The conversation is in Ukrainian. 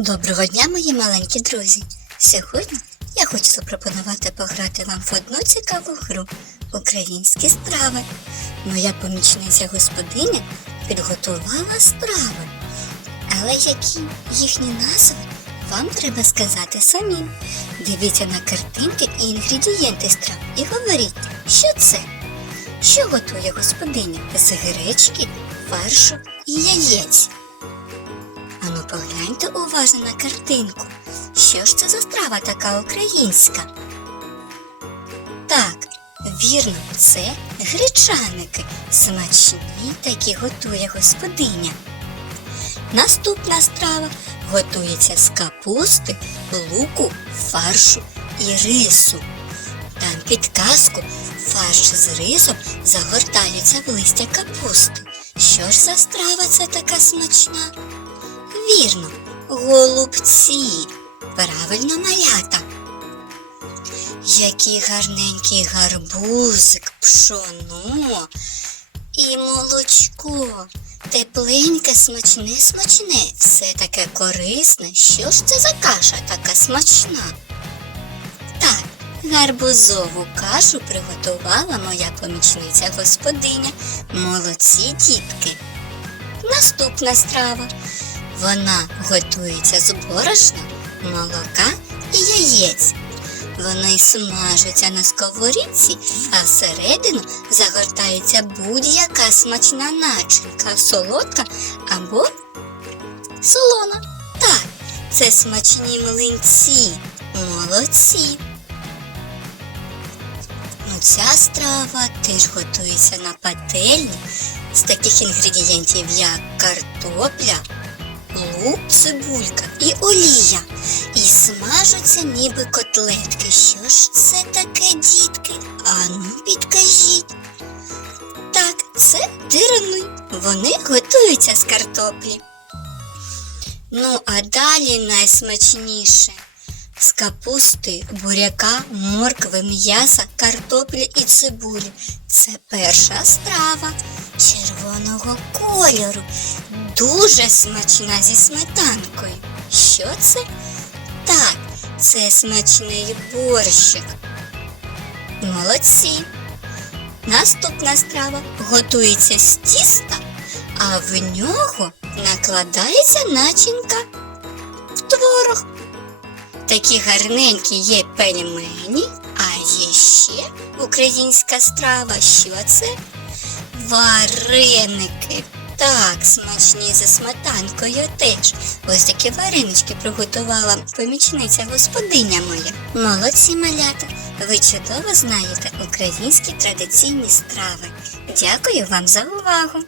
Доброго дня, мої маленькі друзі! Сьогодні я хочу запропонувати пограти вам в одну цікаву гру Українські страви. Моя помічниця господиня підготувала страви. Але які їхні назви вам треба сказати самим. Дивіться на картинки і інгредієнти страв і говоріть, що це. Що готує господиня з гречки, фаршу і яєць. Погляньте уважно на картинку. Що ж це за страва така українська? Так, вірно, це гречаники. Смачні такі готує господиня. Наступна страва готується з капусти, луку, фаршу і рису. Дам підказку, фарш з рисом загортаються в листя капусти. Що ж за страва це така смачна? Вірно, голубці. Правильно малята. Який гарненький гарбузик, пшоно і молочко. Тепленьке, смачне, смачне, все таке корисне. Що ж це за каша така смачна? Так, гарбузову кашу приготувала моя помічниця господиня. Молодці дітки. Наступна страва. Вона готується з борошна, молока і яєць. Вони смажаться на сковорідці, а всередину загортається будь-яка смачна начинка, солодка або солона. Так, це смачні млинці. Молодці. Ну, ця страва теж готується на пательні з таких інгредієнтів, як картопля, лук, цибулька і олія. І смажуться ніби котлетки. Що ж це таке, дітки? Ану, підкажіть. Так, це дирни. Вони готуються з картоплі. Ну, а далі найсмачніше. З капусти, буряка, моркви, м'яса, картоплі і цибулі. Це перша страва червоного кольору. Дуже смачна зі сметанкою. Що це? Так, це смачний борщик. Молодці. Наступна страва готується з тіста, а в нього накладається начинка в творог. Такі гарненькі є пельмені, а є ще українська страва. Що це? Вареники. Так, смачні за сметанкою теж. Ось такі варенички приготувала помічниця господиня моя. Молодці малята. Ви чудово знаєте українські традиційні страви. Дякую вам за увагу.